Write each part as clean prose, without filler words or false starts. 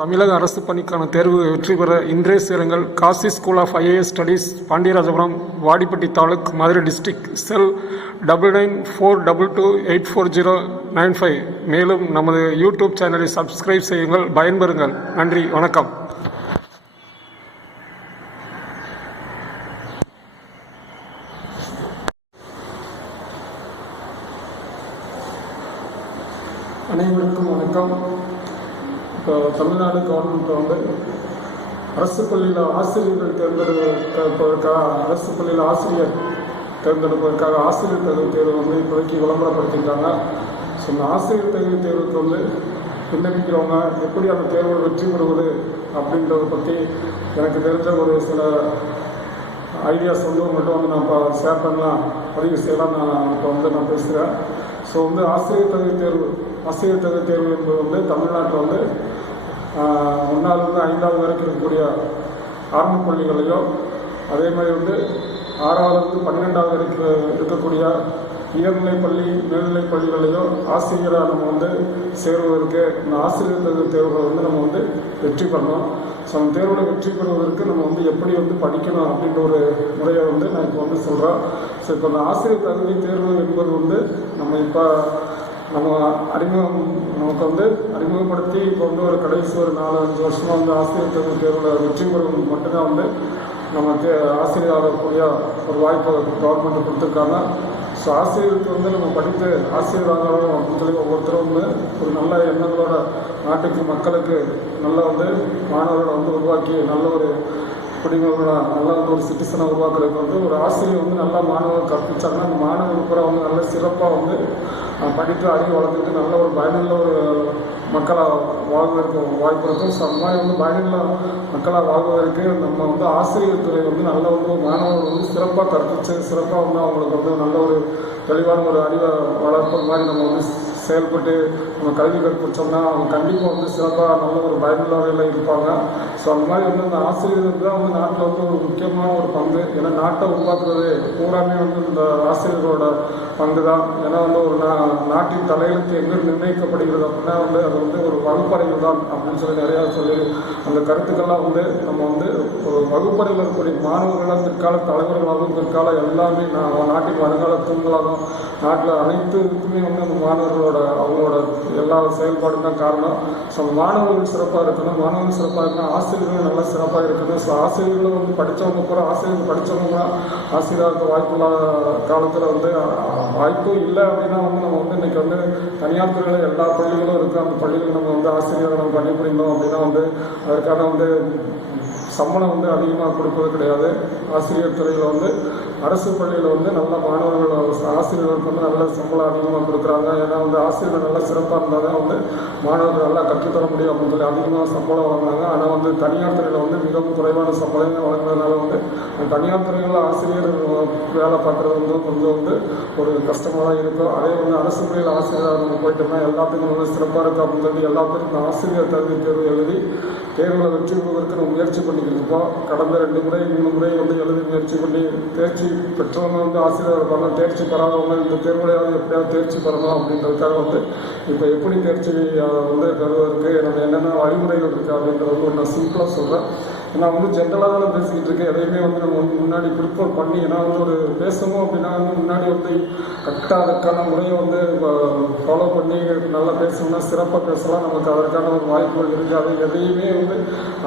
தமிழக அரசு பணிக்கான தேர்வு வெற்றி பெற இன்றைய சேருங்கள். Kasi school of IAS studies, Pandiyarajapuram, Vadipatti taluk, Madurai district. Cell 9942284095. மேலும் நமது யூடியூப் சேனலை சப்ஸ்கிரைப் செய்யுங்கள். பயன்பெறுங்கள். நன்றி, வணக்கம். அனைவருக்கும் வணக்கம். இப்போ தமிழ்நாடு கவர்மெண்ட் அரசு பள்ளியில் ஆசிரியர்கள் தேர்ந்தெடுப்பதற்காக ஆசிரியர் தேர்ந்தெடுப்பதற்காக ஆசிரியர் தகுதி தேர்வு இப்போதைக்கு விளம்பரப்படுத்திட்டாங்க. ஸோ இந்த ஆசிரியர் தகுதி தேர்வுக்கு விண்ணப்பிக்கிறவங்க எப்படி அந்த தேர்வில் வெற்றி பெறுவது அப்படின்றத பற்றி எனக்கு தெரிஞ்ச ஒரு சில ஐடியாஸ் உங்கள்கிட்ட நான் ஷேர் பண்ணலாம், பதிவு செய்யலாம். நான் நான் பேசுகிறேன். ஸோ ஆசிரியர் தகுதி தேர்வு என்பது தமிழ்நாட்டில் 1ஆவதுலேருந்து 5ஆவது வரைக்கும் இருக்கக்கூடிய ஆரம்ப பள்ளிகளையோ, அதே மாதிரி 6ஆவதுலேருந்து 12ஆவது வரைக்கும் இருக்கக்கூடிய உயர்நிலை பள்ளி, மேல்நிலை பள்ளிகளையோ ஆசிரியராக நம்ம சேருவதற்கு இந்த ஆசிரியர் தகுதி தேர்வுகளை நம்ம வெற்றி பண்ணோம். ஸோ அந்த தேர்வில் வெற்றி பெறுவதற்கு நம்ம எப்படி படிக்கணும் அப்படின்ற ஒரு முறையை நான் இப்போ சொல்கிறேன். ஸோ இப்போ இந்த ஆசிரியர் தகுதி தேர்வு என்பது நம்ம நமக்கு அறிமுகப்படுத்தி இப்போ ஒரு கடைசி ஒரு 4-5 வருஷமாக ஆசிரியர் தகுதி தேர்வில் வெற்றி பெறுவது மட்டும்தான் நம்ம ஆசிரியர் ஆகக்கூடிய ஒரு வாய்ப்பை கவர்மெண்ட் கொடுத்துருக்காங்க. ஸோ ஆசிரியருக்கு நம்ம படித்து ஆசிரியர் ஆகணும் அப்படின்னு சொல்லி ஒவ்வொருத்தரும் ஒரு நல்ல எண்ணங்களோட நாட்டுக்கு மக்களுக்கு நல்ல மாணவர்களை உருவாக்கி நல்ல ஒரு குடிமக்களோட நல்ல ஒரு சிட்டிசனை உருவாக்குறதுக்கு ஒரு ஆசிரியர் நல்லா மாணவர்கள் கற்பிச்சாங்கன்னா அந்த மாணவர்கள் கூட நல்ல சிறப்பாக படித்து அறிவு வளர்த்துட்டு நல்ல ஒரு பயனுள்ள ஒரு மக்களாக வாழ்வதற்கு வாய்ப்பு இருக்கும். ஸோ அந்த மாதிரி பயனுள்ள மக்களாக வாழ்வதற்கு நம்ம ஆசிரியர் துறை நல்ல மாணவர்கள் சிறப்பாக கற்பித்து சிறப்பாக அவங்களுக்கு நல்ல ஒரு தெளிவான ஒரு அறிவை வளர்ப்பு மாதிரி நம்ம செயல்பட்டு நம்ம கல்வி கற்பிச்சோம்னா அவங்க கண்டிப்பாக சிறப்பாக நல்ல ஒரு பயனுள்ள வகையில் இருப்பாங்க. ஸோ அந்த மாதிரி அந்த ஆசிரியர்கள் தான் நாட்டில் ஒரு முக்கியமான ஒரு பங்கு. ஏன்னா நாட்டை உருவாக்குறது பூராமே இந்த ஆசிரியர்களோட பங்கு தான். ஏன்னா ஒரு நாட்டின் தலையெழுத்து எங்கே நிர்ணயிக்கப்படுகிறது அப்படின்னா அது ஒரு வகுப்பறைகள் தான் அப்படின்னு சொல்லி நிறையா சொல்லி அந்த கருத்துக்கள்லாம் நம்ம ஒரு வகுப்பறையில் இருக்கக்கூடிய மாணவர்கள் பிற்கால தலைவர்களாகவும் பிற்கால எல்லாமே நாட்டின் வருங்கால தூண்களாகவும் நாட்டில் அனைத்துக்குமே அந்த மாணவர்களோட அவங்களோட எல்லா செயல்பாடும் தான் காரணம். ஸோ அந்த மாணவர்கள் சிறப்பாக இருக்கணும், மாணவர்கள் சிறப்பாக இருக்கணும், ஆசிரியர்களும் நல்லா சிறப்பாக இருக்கணும். ஸோ ஆசிரியர்களும் படித்தவங்க கூட ஆசிரியர்கள் படித்தவங்க ஆசிரியருக்கு வாய்ப்புள்ள காலத்தில் வாய்ப்பும் இல்லை அப்படின்னா நம்ம இன்னைக்கு தனியார் துறையில் எல்லா பள்ளிகளும் இருக்குது. அந்த பள்ளிகள் நம்ம ஆசிரியரை நம்ம பணிபுரிந்தோம் அப்படின்னா அதற்கான சம்பளம் அதிகமாக கொடுப்பது கிடையாது. ஆசிரியர் துறையில் அரசு பள்ளியில் நல்ல மாணவர்கள் ஆசிரியர்களுக்கு நல்ல சம்பளம் அதிகமாக கொடுக்குறாங்க. ஏன்னா ஆசிரியர்கள் நல்லா சிறப்பாக இருந்தால் தான் மாணவர்கள் நல்லா கற்றுத்தர முடியும் அப்படின்னு சொல்லி அதிகமாக சம்பளம் வழங்குறாங்க. ஆனால் தனியார் துறையில் மிகவும் குறைவான சம்பளம் வழங்குறதுனால தனியார் துறையில் ஆசிரியர் வேலை பார்க்குறது கொஞ்சம் ஒரு கஷ்டமாக தான் இருக்கும். அதே அரசு பள்ளியில் ஆசிரியராக நம்ம போயிட்டோம்னா எல்லாத்துக்கும் சிறப்பாக இருக்கும் அப்படின்னு சொல்லி எல்லாத்துக்கும் ஆசிரியர் தகுதி தேர்வு எழுதி தேர்வில் வெற்றி பெறுவதற்கு நம்ம முயற்சி பண்ணிக்கிட்டு இருக்கோம். கடந்த 2 முறை 3 முறை எழுதி முயற்சி பண்ணி தேர்ச்சி பெற்றவங்க ஆசிரியர் இருப்பாங்க. தேர்ச்சி பெறாதவங்க இந்த தேர்வுலையாவது எப்படியாவது தேர்ச்சி பெறணும் அப்படின்றதுக்காக இப்போ எப்படி தேர்ச்சி பெறுவதற்கு நம்ம என்னென்ன வழிமுறைகள் இருக்குது அப்படின்றது நான் சிம்பிளாக சொல்கிறேன். நான் ஜென்ரலாக தான் பேசிக்கிட்டு இருக்கேன். எதையுமே நம்ம முன்னாடி ப்ரிப்பேர் பண்ணி ஏன்னா ஒரு பேசணும் அப்படின்னா முன்னாடி கரெக்டாக அதற்கான முறையை ஃபாலோ பண்ணி நல்லா பேசணும்னா சிறப்பாக பேசலாம். நமக்கு அதற்கான ஒரு வாய்ப்புகள் இருக்காது. எதையுமே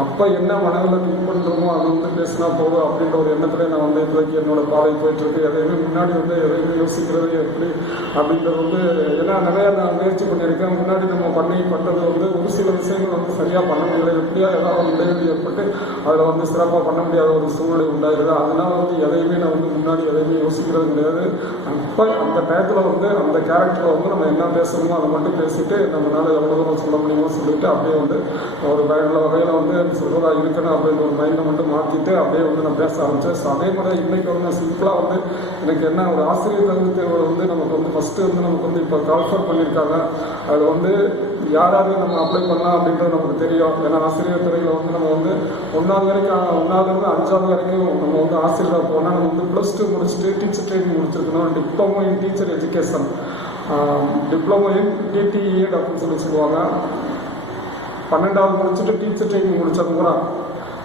அப்போ என்ன மனதில் திங்க் பண்ணுறோமோ அது பேசினா போதும் அப்படின்ற ஒரு எண்ணத்தில் நான் இப்போதைக்கு என்னோட பாதை போயிட்டுருக்கு. எதையுமே முன்னாடி எதையுமே யோசிக்கிறது எப்படி அப்படின்றது ஏன்னா நிறையா நான் முயற்சி பண்ணியிருக்கேன். முன்னாடி நம்ம பண்ணுறது ஒரு சில விஷயங்கள் சரியாக பண்ண முடியல. எப்படியா ஏதாவது இடைவெளி ஏற்பட்டு அதில் சிறப்பாக பண்ண முடியாத ஒரு சூழ்நிலை உண்டாகிறது. அதனால எதையுமே நான் முன்னாடி எதையுமே யோசிக்கிறது கிடையாது. அப்போ அந்த டயத்தில் அந்த கேரக்டரை நம்ம என்ன பேசணுமோ அதை மட்டும் பேசிட்டு நம்மளால் எவ்வளோ தூரம் சொல்ல முடியுமோ சொல்லிட்டு அப்படியே ஒரு பயனுள்ள வகையில் சொல்கிறதா இருக்கணும் அப்படின்ற ஒரு மைண்டை மட்டும் மாற்றிட்டு அப்படியே நான் பேச ஆரம்பித்தேன். ஸோ அதே மாதிரி இன்றைக்கி நான் சிம்பிளாக எனக்கு என்ன ஒரு ஆசிரியர் தகுதி தேர்வு நமக்கு ஃபஸ்ட்டு நமக்கு இப்போ கால்ஃபர் பண்ணியிருக்காங்க. அதில் யாராவது நம்ம அப்ளை பண்ணலாம் அப்படின்றது நமக்கு தெரியும். ஏன்னா ஆசிரியர் துறையில் நம்ம 1ஆவது வரைக்கும் 1ஆவதுலேருந்து 5ஆவது வரைக்கும் நம்ம ஆசிரியராக போனால் நம்ம +2 முடிச்சுட்டு டீச்சர் ட்ரைனிங் முடிச்சிருக்கணும். Diploma in teacher education, diploma in DTEd அப்படின்னு சொல்லுவாங்க. 12வது முடிச்சுட்டு டீச்சர் ட்ரைனிங் முடிச்சவங்க கூட,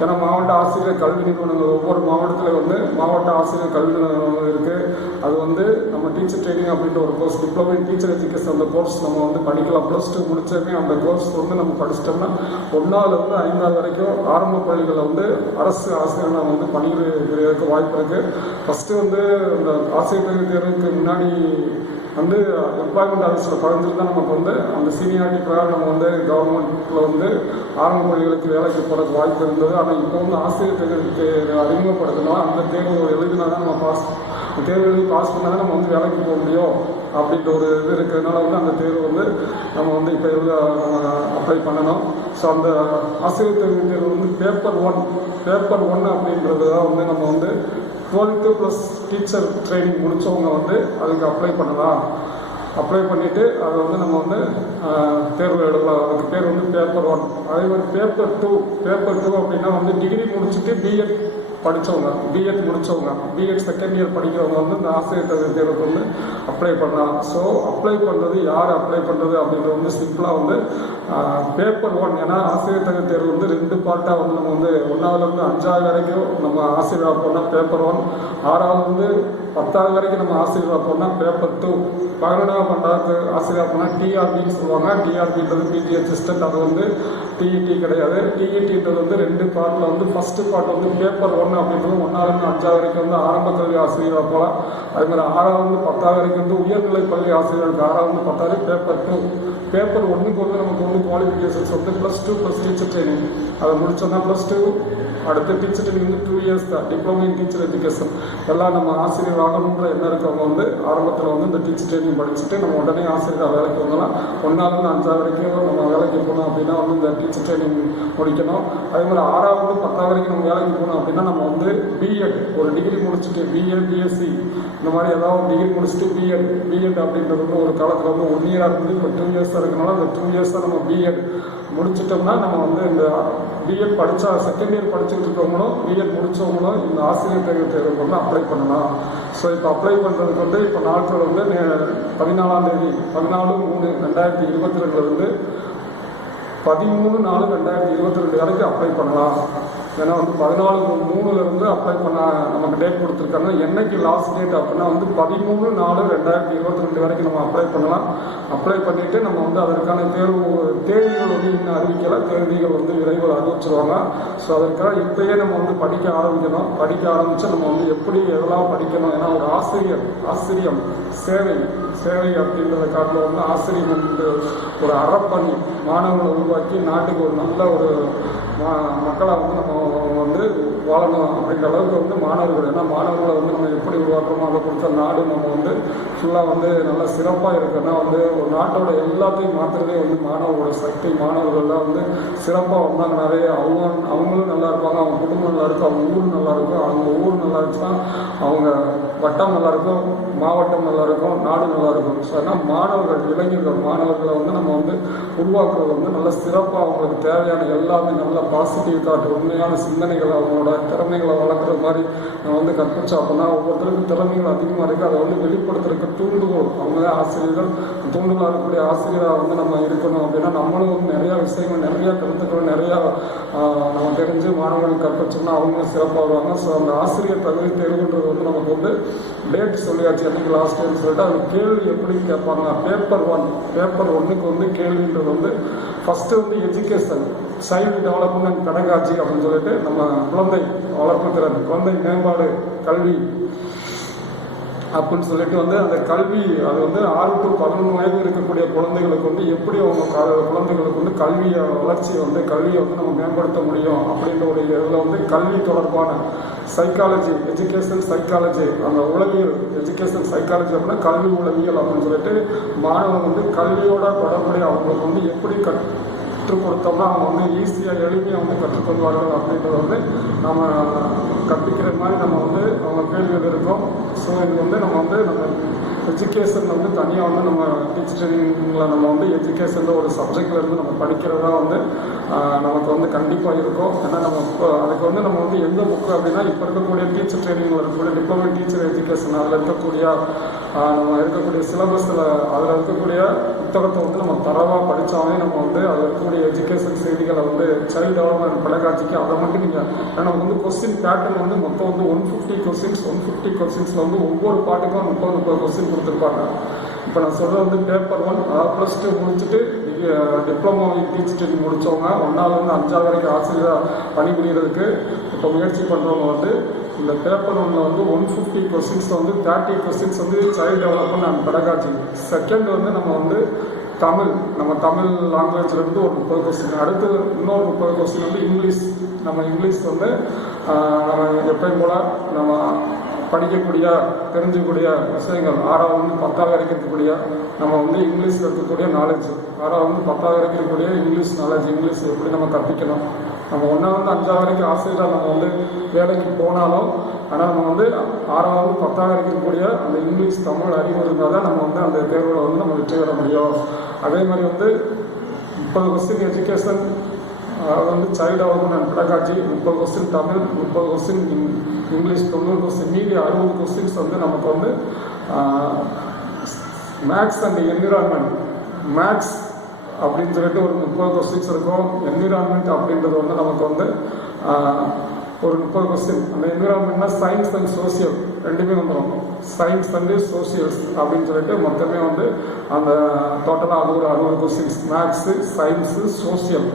ஏன்னா மாவட்ட ஆசிரியர் கல்வி நிறுவனங்கள் ஒவ்வொரு மாவட்டத்தில் வந்து மாவட்ட ஆசிரியர் கல்வி நிறுவனங்கள் இருக்குது. அது வந்து நம்ம டீச்சர் ட்ரைனிங் அப்படின்ற ஒரு course, diploma in teacher education, அந்த கோர்ஸ் நம்ம வந்து படிக்கலாம். +2 முடிச்சோமே அந்த கோர்ஸ் வந்து நம்ம படிச்சிட்டோம்னா 1ஆவதுலேருந்து 5ஆவது வரைக்கும் ஆரம்ப பள்ளிகளில் வந்து அரசு ஆசிரியராக வந்து பணியிற்கு வாய்ப்பு இருக்குது. ஃபஸ்ட்டு வந்து இந்த ஆசிரியர் தேர்வுக்கு முன்னாடி வந்து எம்ப்ளாய்மெண்ட் ஆஃபீஸில் பதிஞ்சிருந்தால் நமக்கு வந்து அந்த சீனியாரிட்டி பிரகாரம் நம்ம வந்து கவர்மெண்ட்டில் வந்து ஆரம்ப பள்ளிகளுக்கு வேலைக்கு போகிறதுக்கு வாய்ப்பு இருந்தது. ஆனால் இப்போ வந்து ஆசிரியர் தேர்வுக்கு அறிமுகப்படுத்தணும், அந்த தேர்வு எழுதினா தான் நம்ம தேர்வு எழுதி பாஸ் பண்ணால் தான் நம்ம வந்து வேலைக்கு போக முடியும் அப்படின்ற ஒரு இது இருக்கிறதுனால வந்து அந்த தேர்வு வந்து நம்ம வந்து இப்போ அப்ளை பண்ணணும். ஸோ அந்த ஆசிரியர் தேர்வு வந்து பேப்பர் 1 அப்படின்றது தான் வந்து நம்ம வந்து 12th + டீச்சர் ட்ரைனிங் முடித்தவங்க வந்து அதுக்கு அப்ளை பண்ணலாம். அப்ளை பண்ணிவிட்டு அதை வந்து நம்ம வந்து தேர்வு எழுதலாம். அதுக்கு பேர் வந்து பேப்பர் 1. அதே மாதிரி பேப்பர் 2 அப்படின்னா வந்து டிகிரி முடிச்சுட்டு பிஎட் படித்தவங்க, பிஎட் முடித்தவங்க, பிஎட் செகண்ட் இயர் படிக்கிறவங்க வந்து இந்த ஆசிரியர் தகுதி தேர்வுக்கு வந்து அப்ளை பண்ணலாம். ஸோ அப்ளை பண்ணுறது யார் அப்ளை பண்ணுறது அப்படின்றது வந்து சிம்பிளாக வந்து பேப்பர் 1. ஏன்னா ஆசிரியர் தகுதி தேர்வு வந்து 2 பார்ட்டாக வந்து நம்ம வந்து 1ஆவதுலேருந்து 5ஆவது வரைக்கும் நம்ம ஆசிரியராக போனால் பேப்பர் 1, 6ஆவதுலேருந்து 10ஆவது வரைக்கும் நம்ம ஆசிரியராக போனால் பேப்பர் 2, 11ஆம் 12வது ஆசிரியராக போனால் டிஆர்பின்னு சொல்லுவாங்க. டிஆர்பின்றது பிஜி அசிஸ்டன்ட், அது வந்து டிஇடி கிடையாது. டிஇடின்றது வந்து 2 பார்ட்டில் வந்து ஃபஸ்ட்டு பார்ட் வந்து பேப்பர் 1 அப்படின்றது 1ஆவதுலேருந்து 5ஆவது வரைக்கும் வந்து ஆரம்ப கல்வி ஆசிரியராக போகலாம். அதுமாதிரி 6ஆவதுலேருந்து 10ஆவது வரைக்கும் வந்து உயர்நிலை பள்ளி ஆசிரியர்களுக்கு 6ஆவதுலேருந்து 10ஆவது பேப்பர் 2. பேப்பர் 1க்கு வந்து நமக்கு வந்து குவாலிஃபிகேஷன்ஸ் வந்து +2 + டீச்சர் ட்ரைனிங், அதை முடிச்சோம்னா +2. அடுத்த டீச்சர் ட்ரைனிங் வந்து 2 இயர்ஸ் தான், டிப்ளமோ இன் டீச்சர் எஜுகேஷன். எல்லாம் நம்ம ஆசிரியர் ஆகணுன்ற என்ன இருக்கவங்க வந்து ஆரம்பத்தில் வந்து இந்த டீச்சர் ட்ரைனிங் படிச்சுட்டு நம்ம உடனே ஆசிரியராக வேலைக்கு வந்தோம்னா 1ஆவதுலேருந்து 5ஆவது வரைக்கும் நம்ம வேலைக்கு போகணும் அப்படின்னா வந்து இந்த டீச்சர் ட்ரைனிங் முடிக்கணும். அதே மாதிரி 6ஆவதுலேருந்து 10ஆவது வரைக்கும் நம்ம வேலைக்கு போகணும் அப்படின்னா நம்ம வந்து பிஎட் ஒரு டிகிரி முடிச்சுட்டு பிஎட் பிஎஸ்சி இந்த மாதிரி ஏதாவது டிகிரி முடிச்சுட்டு பிஎட் அப்படின்றது வந்து ஒரு காலத்தில் வந்து 1 இயராக இருந்து இப்போ 2 இயர்ஸாக இருக்கனால அந்த 2 இயர்ஸாக நம்ம பிஎட் முடிச்சிட்டோம்னா நம்ம வந்து இந்த பிஎட் படித்தா செகண்ட் இயர் படிச்சுட்டு இருக்கவங்களும் பிஎட் முடித்தவங்களும் இந்த ஆசிரியர் தேர்வுக்கு வந்து அப்ளை பண்ணலாம். ஸோ இப்போ அப்ளை பண்ணுறதுக்கு வந்து இப்போ நாட்கள் வந்து 14ஆம் தேதி 14/3/2022 13/4/2022 வரைக்கும் அப்ளை பண்ணலாம். ஏன்னா வந்து 14/3 அப்ளை பண்ண நமக்கு டேட் கொடுத்துருக்காங்க. என்னைக்கு லாஸ்ட் டேட் அப்படின்னா வந்து 13/4/2022 வரைக்கும் நம்ம அப்ளை பண்ணலாம். அப்ளை பண்ணிவிட்டு நம்ம வந்து அதற்கான தேதிகள் வந்து இன்னும் அறிவிக்கலை, தேதிகள் வந்து விரைவில் அறிவிச்சிருவாங்க. ஸோ அதற்காக இப்போயே நம்ம வந்து படிக்க ஆரம்பிக்கணும். படிக்க ஆரம்பித்து நம்ம வந்து எப்படி எதெல்லாம் படிக்கணும், ஏன்னா ஒரு ஆசிரியம் சேவை அப்படின்றத காட்டில் வந்து ஆசிரியம் வந்து ஒரு அறப்பணி, மாணவர்களை உருவாக்கி நாட்டுக்கு ஒரு நல்ல ஒரு மக்களை வந்து நம்ம வந்து வாழணும் அப்படின்ற அளவுக்கு வந்து மாணவர்கள், ஏன்னா மாணவர்களை வந்து நம்ம எப்படி உருவாக்குறோமோ அதை கொடுத்த நாடு நம்ம வந்து ஃபுல்லாக வந்து நல்லா சிறப்பாக இருக்குன்னா வந்து ஒரு நாட்டோட எல்லாத்தையும் மாற்றுறதே வந்து மாணவர்களோட சக்தி. மாணவர்கள் தான் வந்து சிறப்பாக வந்தாங்கனாலே அவங்களும் நல்லா இருப்பாங்க, அவங்க குடும்பம் நல்லா இருக்கும், அவங்க ஊர் நல்லா இருக்கும். அவங்க ஊர் நல்லா இருந்துச்சுன்னா அவங்க வட்டம் நல்லா இருக்கும், மாவட்டம் நல்லா இருக்கும், நாடு நல்லா இருக்கும். ஸோ அதனால் மாணவர்களை வந்து நம்ம வந்து உருவாக்குறது வந்து நல்ல சிறப்பாக அவங்களுக்கு தேவையான எல்லாமே நல்ல பாசிட்டிவ் தாட், உண்மையான சிந்தனைகள், அவங்களோட திறமைகளை வளர்க்குற மாதிரி நம்ம வந்து கற்பிச்சோம் அப்படின்னா ஒவ்வொருத்தருக்கும் திறமைகள் அதிகமாக இருக்குது. அதை வந்து வெளிப்படுத்துறதுக்கு தூண்டுகோல் அவங்க ஆசிரியர்கள், தூண்டுகோலாக இருக்கக்கூடிய ஆசிரியராக வந்து நம்ம இருக்கணும் அப்படின்னா நம்மளும் வந்து நிறையா விஷயங்கள் நிறையா தெரிஞ்சுக்கணும், நிறையா நம்ம தெரிஞ்சு மாணவர்களுக்கு கற்பிச்சோம்னா அவங்களும் சிறப்பாக வருவாங்க. ஸோ அந்த ஆசிரியர் தகுதி தேர்வுன்றது வந்து நமக்கு வந்து டேட் சொல்லியாச்சு, என்னைக்கு லாஸ்ட் டேட்னு சொல்லிட்டு அது கேள்வி எப்படி கேட்பாங்க. பேப்பர் 1க்கு வந்து கேள்வின்றது வந்து ஃபஸ்ட்டு வந்து எஜுகேஷன், சைல்டு டெவலப்மெண்ட் கடங்காட்சி அப்படின்னு சொல்லிட்டு நம்ம குழந்தை வளர்ப்பு திறன், குழந்தை மேம்பாடு, கல்வி அப்படின்னு சொல்லிட்டு வந்து அந்த கல்வி அது வந்து 6 to 11 வயது இருக்கக்கூடிய குழந்தைகளுக்கு வந்து எப்படி அவங்க குழந்தைகளுக்கு வந்து கல்வியை வந்து நம்ம மேம்படுத்த முடியும் அப்படின்ற ஒரு இதில் வந்து கல்வி தொடர்பான சைக்காலஜி, எஜுகேஷன் சைக்காலஜி, அந்த உளவியல் எஜுகேஷன் சைக்காலஜி அப்படின்னா கல்வி உளவியல் அப்படின்னு சொல்லிட்டு மாணவன் வந்து கல்வியோட தொடர்புடைய அவங்களுக்கு வந்து எப்படி கற்றுக் கொடுத்தோம்னா அவங்க வந்து ஈஸியாக எளிமையாக வந்து கற்றுக்கொள்வார்கள் அப்படின்றத வந்து நம்ம கற்பிக்கிற மாதிரி நம்ம வந்து அவங்க கேள்விகள் இருக்கும். ஸோ இது வந்து நம்ம எஜுகேஷன் வந்து தனியாக வந்து நம்ம டீச்சர் ட்ரைனிங்கில் நம்ம வந்து எஜுகேஷனில் ஒரு சப்ஜெக்ட்லேருந்து நம்ம படிக்கிறதா வந்து நமக்கு வந்து கண்டிப்பாக இருக்கும். ஏன்னா நம்ம இப்போ அதுக்கு வந்து நம்ம வந்து எந்த புக்கு அப்படின்னா இப்போ இருக்கக்கூடிய டீச்சர் ட்ரைனிங்கில் இருக்கக்கூடிய டிப்ளமோ டீச்சர் எஜுகேஷன் அதில் இருக்கக்கூடிய நம்ம இருக்கக்கூடிய சிலபஸில் அதில் இருக்கக்கூடிய புத்தகத்தை வந்து நம்ம தரவாக படித்தாலே நம்ம வந்து அதில் இருக்கக்கூடிய எஜுகேஷன் செய்திகளை வந்து சைல்டு டெவலப்மெண்ட் படக்காட்சிக்கு அதை மட்டும் நீங்கள் நமக்கு வந்து கொஸ்டின் பேட்டர்ன் வந்து மொத்தம் வந்து 150 கொஸ்டின்ஸில் வந்து ஒவ்வொரு பாட்டுக்கும் 30 கொஸ்டின் கொடுத்துருப்பாங்க. இப்போ நான் சொல்கிறது வந்து பேப்பர் 1 அதாவது +2 முடிச்சுட்டு டிப்ளமோ டீச்சர் முடித்தவங்க 1ஆவது 5ஆவது வரைக்கும் ஆசிரியராக பணிபுரியறதுக்கு இப்போ முயற்சி பண்ணுறவங்க வந்து இந்த பேப்பர் 1ல் வந்து 150 கொஸ்டின்ஸ் வந்து 30 கொஸ்டின்ஸ் வந்து child development and pedagogy. Second வந்து நம்ம வந்து நம்ம தமிழ் லாங்குவேஜ்லேருந்து ஒரு 30 கொஸ்டின், அடுத்து இன்னொரு 30 கொஸ்டின் வந்து இங்கிலீஷ். நம்ம இங்கிலீஷ் வந்து நம்ம எப்பயும் போல் நம்ம படிக்கக்கூடிய தெரிஞ்சக்கூடிய விஷயங்கள் 6ஆவது 10ஆவது வரைக்கும் இருக்கக்கூடிய நம்ம வந்து இங்கிலீஷில் இருக்கக்கூடிய நாலேஜ், 6ஆவது 10ஆவது வரைக்கும் இருக்கக்கூடிய இங்கிலீஷ் நாலேஜ், இங்கிலீஷ் எப்படி நம்ம கற்பிக்கணும். நம்ம 1ஆவது 5ஆவது வரைக்கும் ஆசிரியராக நம்ம வந்து வேலைக்கு போனாலும் ஆனால் நம்ம வந்து 6ஆவது 10ஆவது வரைக்கும் இருக்கக்கூடிய அந்த இங்கிலீஷ் தமிழ் அறிவு இருந்தால் தான் நம்ம வந்து அந்த தேர்வில் வந்து நம்ம வெற்றி பெற முடியும். அதே மாதிரி வந்து 30 கொஸ்டின் எஜுகேஷன், அது வந்து child development and pedagogy, 30 question Tamil, 30 question English, 90 question, மீதி 60 கொஸ்டின்ஸ் வந்து நமக்கு வந்து மேக்ஸ் அண்ட் என்விரான்மெண்ட். மேக்ஸ் அப்படின்னு சொல்லிட்டு ஒரு 30 கொஸ்டின்ஸ் இருக்கும். என்விரான்மெண்ட் அப்படின்றது வந்து நமக்கு வந்து ஒரு 30 கொஸ்டின். அந்த என்விரான்மெண்ட்னா சயின்ஸ் அண்ட் சோசியல் ரெண்டுமே வந்துடும். சயின்ஸ் அண்டு சோசியல்ஸ் அப்படின்னு சொல்லிட்டு மொத்தமே வந்து அந்த டோட்டலாக அது ஒரு 60 கொஸ்டின்ஸ். மேக்ஸு, சயின்ஸு, சோசியல்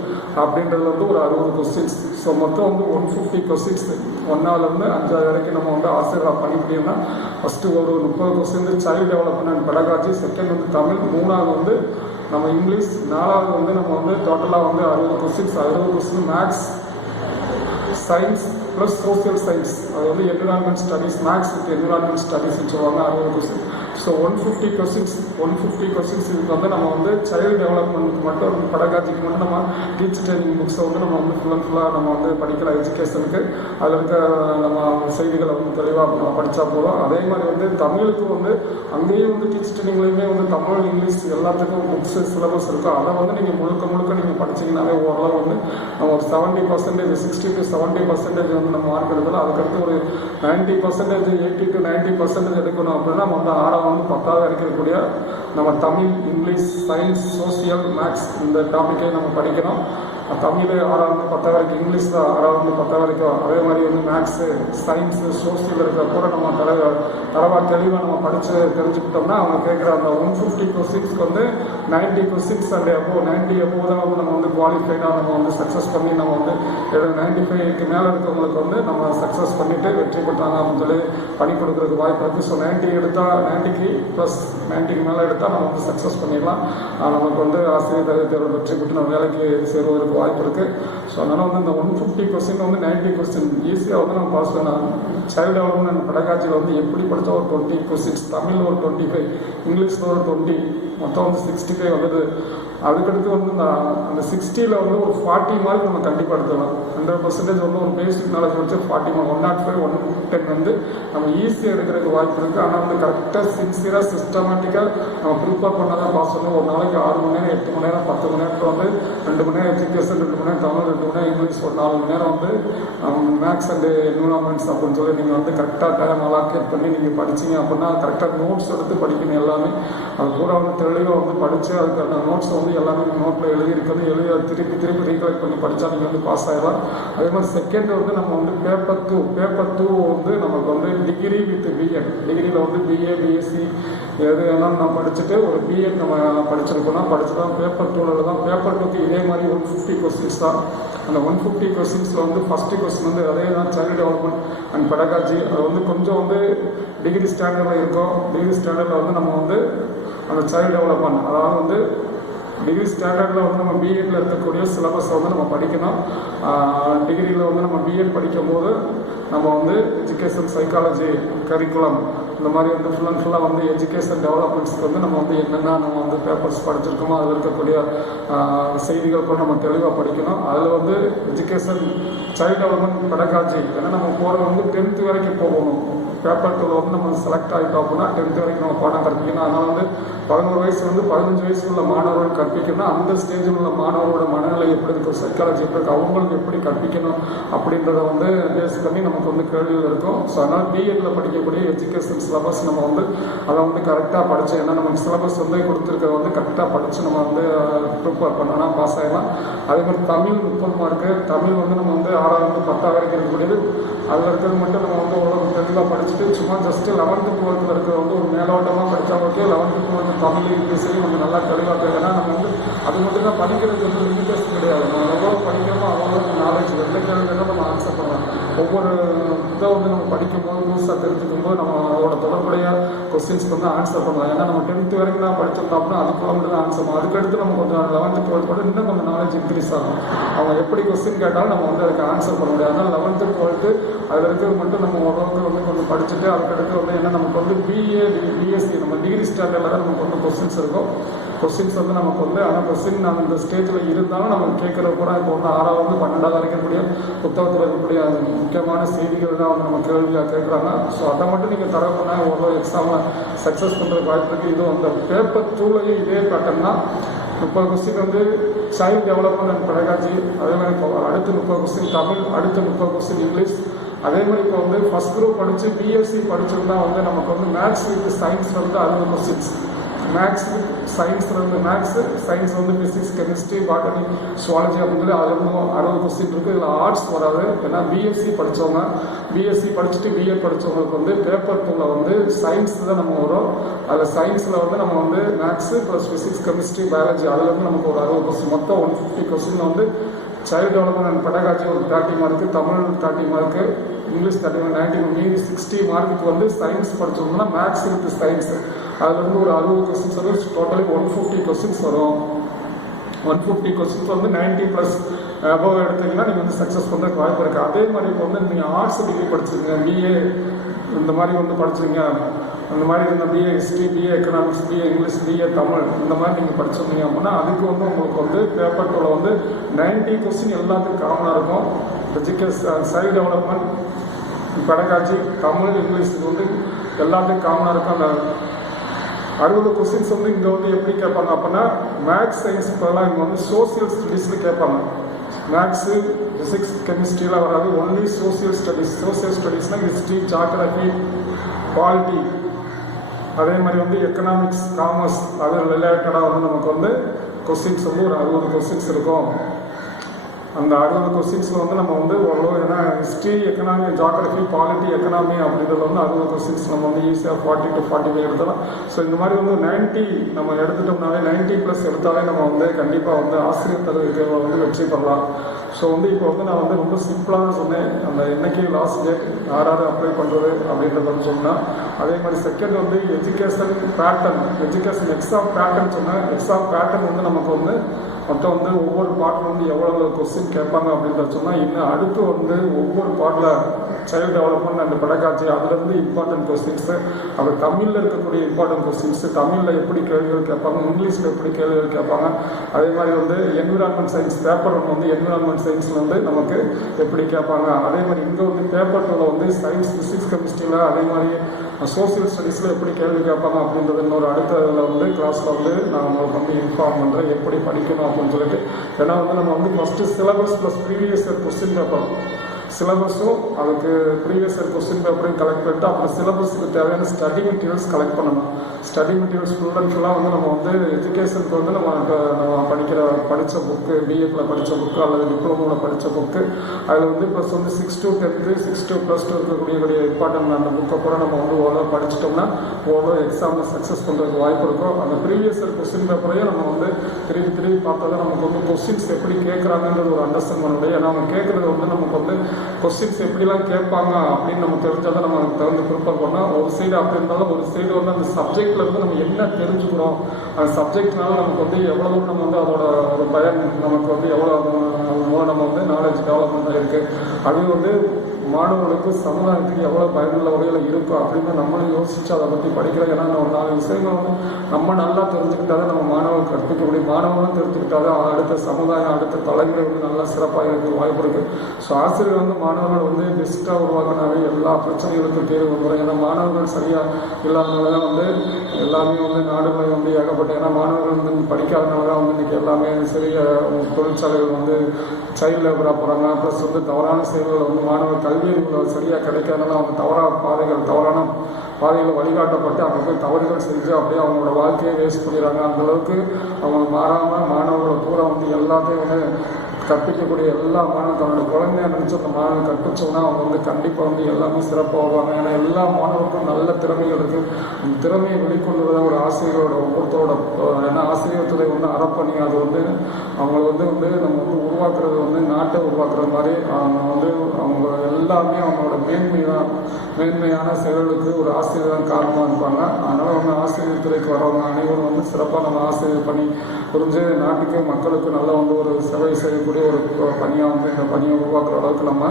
அப்படின்றது வந்து ஒரு 60 கொஸ்டின்ஸ். ஸோ மொத்தம் வந்து 150 கொஸ்டின்ஸ். 1ஆவதுலேருந்து 5ஆவது வரைக்கும் நம்ம வந்து ஆசிரியராக பண்ணிக்கிட்டோம்னா ஃபஸ்ட்டு ஒரு 30 question child development and pedagogy, second வந்து தமிழ், 3ஆவது வந்து நம்ம இங்கிலீஷ், 4ஆவது வந்து நம்ம வந்து டோட்டலாக வந்து 60 questions. 60 question maths, science plus social science, அது வந்து environment studies, maths with environment ஸ்டடீஸ்ன்னு சொல்லுவாங்க. 60 கொஸ்டின். ஸோ 150 கொஸ்டின்ஸ் இதுக்கு வந்து நம்ம வந்து சைல்டு டெவலப்மெண்ட் மட்டும் பெடகாஜிக்கு மட்டும் நம்ம டீச்சர் ட்ரைனிங் புக்ஸை வந்து நம்ம வந்து ஃபுல்லாக நம்ம வந்து படிக்கலாம். எஜுகேஷனுக்கு அதில் இருக்க நம்ம செய்திகளை வந்து தெளிவாக நம்ம படித்தா போதும். அதே மாதிரி வந்து தமிழுக்கு வந்து அங்கேயும் வந்து டீச்சர் ட்ரைனிங்லேயுமே வந்து தமிழ், இங்கிலீஷ் எல்லாத்துக்கும் புக்ஸு சிலபஸ் இருக்கும். அதை வந்து நீங்கள் முழுக்க நீங்கள் படிச்சிங்கனாலே ஓரளவு வந்து நம்ம ஒரு 70%, 60 to 70% வந்து நம்ம மார்க் எடுக்கலாம். அதுக்கடுத்து ஒரு 90%, 80 to 90% எடுக்கணும் அப்படின்னா நம்ம வந்து 6ஆவது 10ஆவது இருக்கக்கூடிய நம்ம Tamil, English, science, social, maths இந்த டாப்பிக்கை நம்ம படிக்கணும். தமிழ் 6ஆவது 10ஆவது வரைக்கும், இங்கிலீஷ் 6ஆவது 10ஆவது வரைக்கும், அதே மாதிரி வந்து மேக்ஸு, சயின்ஸு, சோசியல் இருக்கிற கூட நம்ம தரவாக தெளிவாக நம்ம படித்து தெரிஞ்சுக்கிட்டோம்னா அவங்க கேட்குற அந்த 150 கொஸ்டின்ஸ்க்கு வந்து 90 கொஸ்டின்ஸ் அண்ட் எபோவ் 90 எபோவ் தான் வந்து நம்ம வந்து குவாலிஃபைடாக நம்ம வந்து சக்ஸஸ் பண்ணி நம்ம வந்து 95க்கு மேலே இருக்கவங்களுக்கு வந்து நம்ம சக்ஸஸ் பண்ணிவிட்டு வெற்றி பெற்றாங்க அப்படின்னு சொல்லி பண்ணி கொடுக்குறதுக்கு வாய்ப்பு இருக்குது. ஸோ 90 எடுத்தால் 90க்கு ப்ளஸ் 90க்கு மேலே எடுத்தால் நம்ம வந்து சக்ஸஸ் பண்ணிடலாம். நமக்கு வந்து ஆசிரியர் தேர்வு வெற்றி பெற்று நம்ம வேலைக்கு சேருவதற்கு வாய்ப்பு இருக்குது. ஸோ அதனால் வந்து இந்த 150 கொஸ்டின் வந்து 90 கொஸ்டின் ஈஸியாக வந்து நம்ம பாஸ் பண்ணலாம். சைல்டு டெவலப்மெண்ட் அண்ட் பெடகாஜியில் வந்து எப்படி படித்தா ஒரு 20 கொஸ்டின்ஸ், தமிழில் ஒரு 25, இங்கிலீஷில் ஒரு 20, மொத்தம் வந்து 65 வந்தது. அதுக்கடுத்து வந்து அந்த 60ல் வந்து ஒரு 40 மார்க் நம்ம கண்டிப்பாக எடுத்துக்கலாம். 100% வந்து ஒரு பேசிக் நாலேஜ் வச்சு 40 மார்க் 105, 110 வந்து நம்ம ஈஸியாக எடுக்கிறதுக்கு வாய்ப்பு இருக்குது. ஆனால் வந்து கரெக்டாக சின்சியராக சிஸ்டமேட்டிக்காக நம்ம ப்ரிப்பேர் பண்ணால் தான் பாஸ் பண்ணணும். ஒரு நாளைக்கு 6 மணி நேரம், 8 மணி நேரம், 10 மணி நேரத்தில் வந்து 2 மணி நேரம் எஜுகேஷன், 2 மணி நேரம் தமிழ், 2 மணி நேரம் இங்கிலீஷ், ஒரு 4 மணி நேரம் வந்து மேக்ஸ் அண்டு என்விரான்மெண்ட்ஸ் அப்படின்னு சொல்லி நீங்கள் வந்து கரெக்டாக டைம் அலாக்கேட் பண்ணி நீங்கள் படிச்சிங்க அப்படின்னா கரெக்டாக நோட்ஸ் எடுத்து படிக்கணும். எல்லாமே அது கூட வந்து தெளிவாக வந்து படித்து அதுக்கான நோட்ஸை வந்து எல்லாமே நோட்டில் எழுதி திருப்பி ரீகலெக்ட் பண்ணி படித்தா நீங்கள் வந்து பாஸ் ஆகிடலாம். அதே மாதிரி செகண்ட் வந்து நம்ம வந்து பேப்பர் 2 வந்து நமக்கு வந்து டிகிரி வித் பிஎட், டிகிரியில் வந்து பிஏ, பிஎஸ்சி எது வேணாலும் நம்ம படிச்சுட்டு ஒரு பிஎட் நம்ம படிச்சிருக்கோம்னா படிச்சுதான் பேப்பர் 2ல் தான். பேப்பர் 2க்கு இதே மாதிரி 150 கொஸ்டின்ஸ் தான். அந்த 150 கொஸ்டின்ஸில் வந்து ஃபஸ்ட்டு கொஸ்டின் வந்து அதே தான் சைல்டு டெவலப்மெண்ட் அண்ட் பெடகாஜி. அது வந்து கொஞ்சம் வந்து டிகிரி ஸ்டாண்டர்டில் இருக்கும். டிகிரி ஸ்டாண்டர்டில் வந்து நம்ம வந்து அந்த சைல்டு டெவலப்மெண்ட், அதாவது வந்து டிகிரி ஸ்டாண்டர்டில் வந்து நம்ம பிஎட்டில் இருக்கக்கூடிய சிலபஸை வந்து நம்ம படிக்கணும். டிகிரியில் வந்து நம்ம பிஎட் படிக்கும்போது நம்ம வந்து எஜுகேஷன் சைக்காலஜி கரிக்குலம் இந்த மாதிரி வந்து ஃபுல்லாக வந்து எஜுகேஷன் டெவலப்மெண்ட்ஸ்க்கு வந்து நம்ம வந்து என்னென்ன நம்ம வந்து பேப்பர்ஸ் படிச்சிருக்கோமோ அதில் இருக்கக்கூடிய செய்திகள் கூட நம்ம தெளிவாக படிக்கணும். அதில் வந்து எஜுகேஷன் சைல்டு டெவலப்மெண்ட் பெடகாஜி, ஏன்னா நம்ம போகிறது வந்து 10th வரைக்கும் போகணும். பேப்பர் டூவில் வந்து நம்ம செலக்ட் ஆகிட்டோம் அப்படின்னா 10th வரைக்கும் நம்ம பாடம் கற்பிக்கணும். அதனால் வந்து 11 வயசுலேருந்து 15 வயசு உள்ள மாணவர்கள் கற்பிக்கணும். அந்த ஸ்டேஜில் உள்ள மாணவரோட மனநிலை எப்படி இருக்கும், சைக்காலஜி எப்படி இருக்குது, அவங்களுக்கு எப்படி கற்பிக்கணும் அப்படின்றத வந்து பேஸ் பண்ணி நமக்கு வந்து கேள்விகள் இருக்கும். ஸோ அதனால் பிஎட்டில் படிக்கக்கூடிய எஜுகேஷன் சிலபஸ் நம்ம வந்து அதை வந்து கரெக்டாக படித்தோம். ஏன்னா நமக்கு சிலபஸ் வந்து கொடுத்துருக்கிறத வந்து கரெக்டாக படித்து நம்ம வந்து ப்ரிப்பேர் பண்ணோன்னா பாஸ் ஆகிடலாம். அதே மாதிரி தமிழ் 30 மார்க்கு. தமிழ் வந்து நம்ம வந்து 6வது 10வது வரைக்கும் இருக்கக்கூடியது. அதில் இருக்கிறது மட்டும் நம்ம வந்து ஓரளவு தெளிவாக படிச்சுட்டு சும்மா ஜஸ்ட்டு 11th 12th இருக்கிற வந்து ஒரு மேலோட்டமாக படித்தா ஓகே. 11th 12th தமிழ் இங்கிலீஷையும் நம்ம நல்லா தெளிவாக ஏன்னா நம்ம வந்து அது மட்டும் தான் படிக்கிறதுக்கு வந்து லிமிட்டேஷன் கிடையாது. நம்ம எவ்வளோ படிக்கிறோமோ அவ்வளோ நாலேஜ் எந்த கேள்விகளும் நம்ம ஆன்சர் பண்ணலாம். ஒவ்வொரு இதை வந்து நம்ம படிக்கும்போது புதுசாக தெரிஞ்சுக்கும் போது நம்ம அதோட தொடர்புடைய கொஸ்டின்ஸ்க்கு வந்து ஆன்சர் பண்ணலாம். ஏன்னா நம்ம 10th வரைக்கும் தான் படிச்சிருந்தோம் அப்படின்னா அதுக்குள்ள மட்டும் தான் ஆன்சர் பண்ணலாம். அதுக்கடுத்து நம்ம கொஞ்சம் 11th 12th கூட இன்னும் கொஞ்சம் நாலேஜ் இன்க்ரீஸ் ஆகும். அவங்க எப்படி கொஸ்டின் கேட்டாலும் நம்ம வந்து அதுக்கு ஆன்சர் பண்ண முடியாது. அதனால் 11th 12th அதில் இருக்கிறது மட்டும் நம்ம ஓரளவுக்கு வந்து கொஞ்சம் படிச்சுட்டு அதுக்கடுத்து வந்து என்ன நமக்கு வந்து பிஏ பிஎஸ்சி நம்ம டிகிரி ஸ்டாண்டர்டில் தான் நமக்கு வந்து கொஸ்டின்ஸ் இருக்கும். கொஸ்டின்ஸ் வந்து நமக்கு வந்து ஆனால் கொஸ்டின் நம்ம இந்த ஸ்டேஜில் இருந்தாலும் நம்ம கேட்குற கூட இப்போ வந்து 6வது 12வது இருக்கக்கூடிய புத்தகத்தில் இருக்கக்கூடிய முக்கியமான செய்திகள் தான் வந்து நம்ம கேள்வியாக கேட்குறாங்க. ஸோ அதை மட்டும் நீங்கள் தர பண்ணால் ஓரளவு எக்ஸாமில் சக்ஸஸ் பண்ணுறதுக்கு வாய்ப்பு இருக்குது. இது அந்த பேப்பர் 2லையும் இதே பேட்டர்ன் தான். 30 கொஸ்டின் வந்து சைல்டு டெவலப்மெண்ட் அண்ட் பெடகாஜி. அதே மாதிரி இப்போ அடுத்து 30 கொஸ்டின் தமிழ், அடுத்து 30 கொஸ்டின் இங்கிலீஷ். அதே மாதிரி இப்போ வந்து ஃபஸ்ட் குரூப் படித்து பிஎஸ்சி படிச்சிருந்தா வந்து நமக்கு வந்து மேத்ஸ் வித் சயின்ஸில் வந்து 60 கொஸ்டின்ஸ். மேக்ஸ் சயின்ஸில் வந்து மேக்ஸு சயின்ஸ் வந்து ஃபிசிக்ஸ் கெமிஸ்ட்ரி பாட்டனி சுவாலஜி அப்படின்னு சொல்லி அதில் 60 கொஸ்டின் இருக்குது. இதில் ஆர்ட்ஸ் வராது. ஏன்னா பிஎஸ்சி படித்தவங்க பிஎஸ்சி படிச்சுட்டு பிஏ படித்தவங்களுக்கு வந்து பேப்பர் 2ல் வந்து சயின்ஸ் தான் நம்ம வரும். அதில் சயின்ஸில் வந்து நம்ம வந்து maths plus physics chemistry biology அதில் வந்து நமக்கு ஒரு 60 கொஸ்டின் மொத்தம் 150 கொஸ்டின் வந்து சைல்டு டெவலப்மெண்ட் அண்ட் பெடகாஜி ஒரு 30 மார்க்கு, தமிழ் 30 மார்க்கு, இங்கிலீஷ் 30 90 மீதி 60 மார்க்குக்கு வந்து சயின்ஸ் படித்தோம்னா மேக்ஸ் வித் சயின்ஸ் அதில் வந்து ஒரு 60 கொஸ்டின்ஸ் வரும். டோட்டலி 150 கொஸ்டின்ஸ் வரும். 150 கொஸ்டின்ஸ் வந்து 90+ அபவ் எடுத்தீங்கன்னா நீங்கள் வந்து சக்ஸஸ் பண்ணுறதுக்கு வாய்ப்பு இருக்குது. அதே மாதிரி இப்போ வந்து நீங்கள் ஆர்ட்ஸ் டிகிரி படிச்சிருங்க, பிஏ இந்த மாதிரி வந்து படிச்சிருங்க, அந்த மாதிரி இருந்த BA history, BA economics, BA English, BA Tamil இந்த மாதிரி நீங்கள் படிச்சிருந்தீங்க அப்படின்னா அதுக்கு வந்து உங்களுக்கு வந்து பேப்பர் 2ல் வந்து 90 கொஸ்டின் எல்லாத்துக்கும் காமனாக இருக்கும். Education child development pedagogy Tamil English இது வந்து எல்லாத்துக்கும் காமனாக இருக்கும். அந்த 60 கொஸ்டின்ஸ் வந்து இங்கே வந்து எப்படி கேட்பாங்க அப்படின்னா மேக்ஸ் சயின்ஸ் இப்போலாம் இங்கே வந்து சோசியல் ஸ்டடீஸில் கேட்பாங்க. மேக்ஸு ஃபிசிக்ஸ் கெமிஸ்ட்ரியில் வராது. Only social studies. சோசியல் ஸ்டடீஸ்னால் ஹிஸ்ட்ரி, ஜாகிரபி, பாலிட்டி, அதே மாதிரி வந்து எக்கனாமிக்ஸ், காமர்ஸ் அது ரிலேட்டடாக வந்து நமக்கு வந்து கொஸ்டின்ஸ் வந்து ஒரு 60 கொஸ்டின்ஸ் இருக்கும். அந்த 60 கொஸ்டின்ஸில் வந்து நம்ம வந்து ஓரளவு ஏன்னா history, economy, geography, polity, economy அப்படின்றது வந்து 60 கொஸ்டின்ஸ் நம்ம வந்து ஈஸியாக 40 to 45 எடுத்துலாம். ஸோ இந்த மாதிரி வந்து 90 நம்ம எடுத்துட்டோம்னாலே 90+ எடுத்தாலே நம்ம வந்து கண்டிப்பாக வந்து ஆசிரியர் தகுதி தேர்வை வந்து வெற்றி பெறலாம். ஸோ வந்து இப்போ வந்து நான் வந்து ரொம்ப சிம்பிளாக தான் சொன்னேன். அந்த என்னைக்கு லாஸ்ட் டேட் யாராவது அப்ளை பண்ணுறது அப்படின்றத வந்து சொன்னால். அதே மாதிரி செகண்ட் வந்து education pattern, education exam pattern சொன்னேன். எக்ஸாம் பேட்டர்ன் வந்து நமக்கு வந்து மொத்தம் வந்து ஒவ்வொரு பாட்டில் வந்து எவ்வளோ கொஸ்டின் கேட்பாங்க அப்படின்றத சொன்னால் இன்னும் அடுத்து வந்து ஒவ்வொரு பாட்டில் சைல்டு டெவலப்மெண்ட் அண்ட் பெடகாஜி அதுலேருந்து இம்பார்ட்டன்ட் கொஸ்டின்ஸு, அப்புறம் தமிழில் இருக்கக்கூடிய இம்பார்ட்டன்ட் கொஸ்டின்ஸு, தமிழில் எப்படி கேள்விகள் கேட்பாங்க, இங்கிலீஷில் எப்படி கேள்விகள் கேட்பாங்க, அதே மாதிரி வந்து என்விரான்மெண்ட் சயின்ஸ் பேப்பர் 1 வந்து என்விரான்மெண்ட் சயின்ஸில் வந்து நமக்கு எப்படி கேட்பாங்க. அதே மாதிரி இங்கே வந்து பேப்பர் 2ல் வந்து சயின்ஸ் ஃபிசிக்ஸ் கெமிஸ்ட்ரியில் அதே மாதிரி சோசியல் ஸ்டடீஸில் எப்படி கேள்வி கேட்பாங்க அப்படின்றது இன்னொரு அடுத்த இதில் வந்து கிளாஸில் வந்து நான் உங்களுக்கு வந்து இன்ஃபார்ம் பண்ணுறேன் எப்படி படிக்கணும் அப்படின்னு சொல்லிட்டு. ஏன்னா வந்து நம்ம வந்து first syllabus plus previous year question paper சிலபஸும் அதுக்கு ப்ரீவியஸ் இயர் கொஸ்டின் பேப்பரையும் கலெக்ட் பண்ணிட்டு அப்புறம் சிலபஸுக்கு தேவையான ஸ்டடி மெட்டீரியல்ஸ் கலெக்ட் பண்ணணும். ஸ்டடி மெட்டீரியல்ஸ் ஃபுல் அண்ட் ஃபுல்லாக வந்து நம்ம வந்து எஜுகேஷனுக்கு வந்து நம்ம படித்த புக்கு, பிஎட்டில் படித்த புக்கு அல்லது டிப்ளமோவில் படித்த புக்கு அதில் வந்து ப்ளஸ் வந்து 6 to 10 6 to +2 இருக்கக்கூடிய இம்பார்ட்டன்ட் அந்த புக்கை கூட நம்ம வந்து ஓரளவு படிச்சிட்டோம்னா ஓரளவு எக்ஸாமில் சக்ஸஸ் பண்ணுறதுக்கு வாய்ப்பு இருக்கும். அந்த ப்ரீவியஸ் இயர் கொஸ்டின் பேப்பரையும் நம்ம வந்து திருப்பி பார்த்தா தான் நமக்கு வந்து கொஸ்டின்ஸ் எப்படி கேட்குறாங்கன்றது ஒரு அண்டர்ஸ்டாண்ட் பண்ண முடியும். ஏன்னா அவங்க கேட்குறது வந்து நமக்கு வந்து கொஸ்டின்ஸ் எப்படிலாம் கேட்பாங்க அப்படின்னு நம்ம தெரிஞ்சால் தான் நம்ம தகுந்த ப்ரிப்பேர் பண்ணோம். ஒரு சைடு அப்படி இருந்தாலும் ஒரு சைடு வந்து அந்த சப்ஜெக்டில் இருந்து நம்ம என்ன தெரிஞ்சுக்கிறோம், அந்த சப்ஜெக்ட்னால நமக்கு வந்து எவ்வளவு நம்ம வந்து அதோட ஒரு பயன் நமக்கு வந்து எவ்வளோ அது மூலம் நம்ம வந்து நாலேஜ் டெவலப்மெண்ட் ஆகிருக்கு. அது வந்து மாணவர்களுக்கு சமுதாயத்துக்கு எவ்வளோ பயனுள்ள வகையில் இருக்கும் அப்படின்னு நம்மளும் யோசித்து அதை பற்றி படிக்கிறோம். ஏன்னா ஒரு 4 விஷயங்கள் வந்து நம்ம நல்லா தெரிஞ்சுக்கிட்டாதான் நம்ம மாணவர்கள் கற்பிக்க முடியும். மாணவர்களும் தெரிஞ்சுக்கிட்டாதான் அடுத்த சமுதாயம் அடுத்த தலைமுறை வந்து நல்லா சிறப்பாக இருக்க வாய்ப்பு இருக்குது. ஸோ ஆசிரியர் வந்து மாணவர்கள் வந்து பெஸ்ட்டாக உருவாக்கினாவே எல்லா பிரச்சனைகளுக்கும் தீர்வு வந்துடும். ஏன்னா மாணவர்கள் சரியாக இல்லாதனால தான் வந்து எல்லாமே வந்து நாடுகளை வந்து ஏகப்பட்ட, ஏன்னா மாணவர்கள் வந்து படிக்காதனால தான் வந்து இன்றைக்கி எல்லாமே சிறிய தொழிற்சாலைகள் வந்து சைல்டு லேபராக போகிறாங்க. ப்ளஸ் வந்து தவறான செயல்களை வந்து மாணவர் கல்வியறிவுகளை சரியாக கிடைக்காதனால அவங்க தவறான பாதையில் வழிகாட்டப்பட்டு அங்கே போய் தவறுகள் செஞ்சு அப்படியே அவங்களோட வாழ்க்கையை வேஸ்ட் பண்ணிடுறாங்க. அந்தளவுக்கு அவங்க மாறாமல் மாணவர்களை பூரா வந்து எல்லாத்தையும் வந்து கற்பிக்கக்கூடிய எல்லா மாணவர்கள் தன்னோட குழந்தைய நினச்சி அந்த மாணவர்கள் கற்பிச்சோம்னா அவங்க வந்து கண்டிப்பாக வந்து எல்லாமே சிறப்பாக வருவாங்க. ஏன்னா எல்லா மாணவர்களுக்கும் நல்ல திறமைகள் இருக்குது. அந்த திறமையை வெளிக்கொண்டு ஒரு ஆசிரியரோட ஒவ்வொருத்தரோட, ஏன்னா ஆசிரியர் துறை வந்து அறப்பணி. அது வந்து அவங்கள வந்து நம்ம வந்து உருவாக்குறது வந்து நாட்டை உருவாக்குற மாதிரி அவங்க எல்லாமே அவங்களோட மேன்மையான செயல்களுக்கு ஒரு ஆசிரியர் தான் காரணமாக இருப்பாங்க. அதனால் அவங்க ஆசிரியர் துறைக்கு வரவங்க அனைவரும் வந்து சிறப்பாக நம்ம ஆசிரியர் பணி புரிஞ்சு நாட்டுக்கு மக்களுக்கு நல்லா வந்து ஒரு சேவை செய்யக்கூடிய ஒரு பணியாக வந்து இந்த பணியை உருவாக்குற அளவுக்கு நம்ம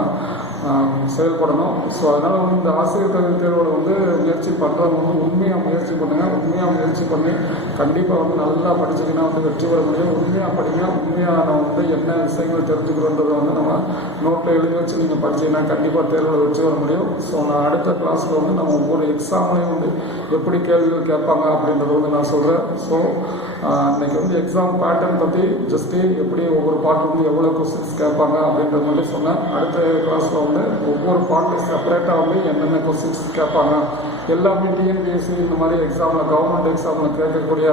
செயல்படணும். ஸோ அதனால் வந்து இந்த ஆசிரியர் தகுதி தேர்வில் வந்து முயற்சி பண்ணுறவங்க வந்து உண்மையாக முயற்சி பண்ணுங்கள். உண்மையாக முயற்சி பண்ணி கண்டிப்பாக வந்து நல்லா படிச்சிங்கன்னா வந்து வெற்றி பெற முடியும். உண்மையாக படிங்க. உண்மையாக நம்ம வந்து என்ன விஷயங்கள் தெரிஞ்சுக்கிறோன்றதை வந்து நம்ம நோட்டில் எழுதி வச்சு நீங்கள் படிச்சிங்கன்னா கண்டிப்பாக தேர்வில் வெற்றி வர முடியும். ஸோ நான் அடுத்த கிளாஸில் வந்து நம்ம ஒவ்வொரு எக்ஸாம்லேயும் வந்து எப்படி கேள்விகள் கேட்பாங்க அப்படின்றத வந்து நான் சொல்கிறேன். ஸோ இன்றைக்கி வந்து எக்ஸாம் பேட்டர்ன் பற்றி ஜஸ்ட்டு எப்படி ஒவ்வொரு பாட்டு வந்து எவ்வளோ கொஸ்டின்ஸ் கேட்பாங்க அப்படின்றது மட்டும் சொன்னேன். அடுத்த கிளாஸில் வந்து ஒவ்வொரு பாட்டு செப்பரேட்டாக வந்து என்னென்ன கொஸ்டின்ஸ் கேட்பாங்க எல்லாமே டிஎன்பிஎஸ்சி இந்த மாதிரி எக்ஸாமில் கவர்மெண்ட் எக்ஸாமில் கேட்கக்கூடிய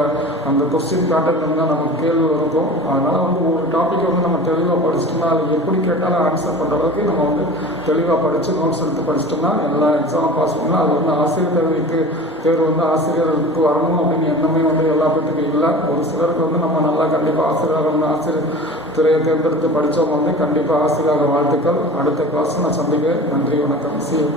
அந்த கொஸ்டின் பேட்டர்ன் தான் நமக்கு கேள்வி இருக்கும். அதனால் வந்து ஒரு டாப்பிக்கை வந்து நம்ம தெளிவாக படிச்சிட்டோம்னா அது எப்படி கேட்டாலும் ஆன்சர் பண்ணுற அளவுக்கு நம்ம வந்து தெளிவாக படித்து நோட்ஸ் எடுத்து படிச்சிட்டோம்னா எல்லா எக்ஸாமும் பாஸ் பண்ணலாம். அது வந்து ஆசிரியர் தகுதிக்கு தேர்வு வந்து ஆசிரியருக்கு வரணும் அப்படின்னு எண்ணமே வந்து எல்லா பேத்துக்கும் இல்லை. ஒரு சிலருக்கு வந்து நம்ம நல்லா கண்டிப்பாக ஆசிரியர் துறையை தேர்ந்தெடுத்து படித்தவங்க வந்து கண்டிப்பாக ஆசிரியராக வாழ்த்துக்கள். அடுத்த கிளாஸ் நான் சந்திக்கிறேன். நன்றி, வணக்கம். See you.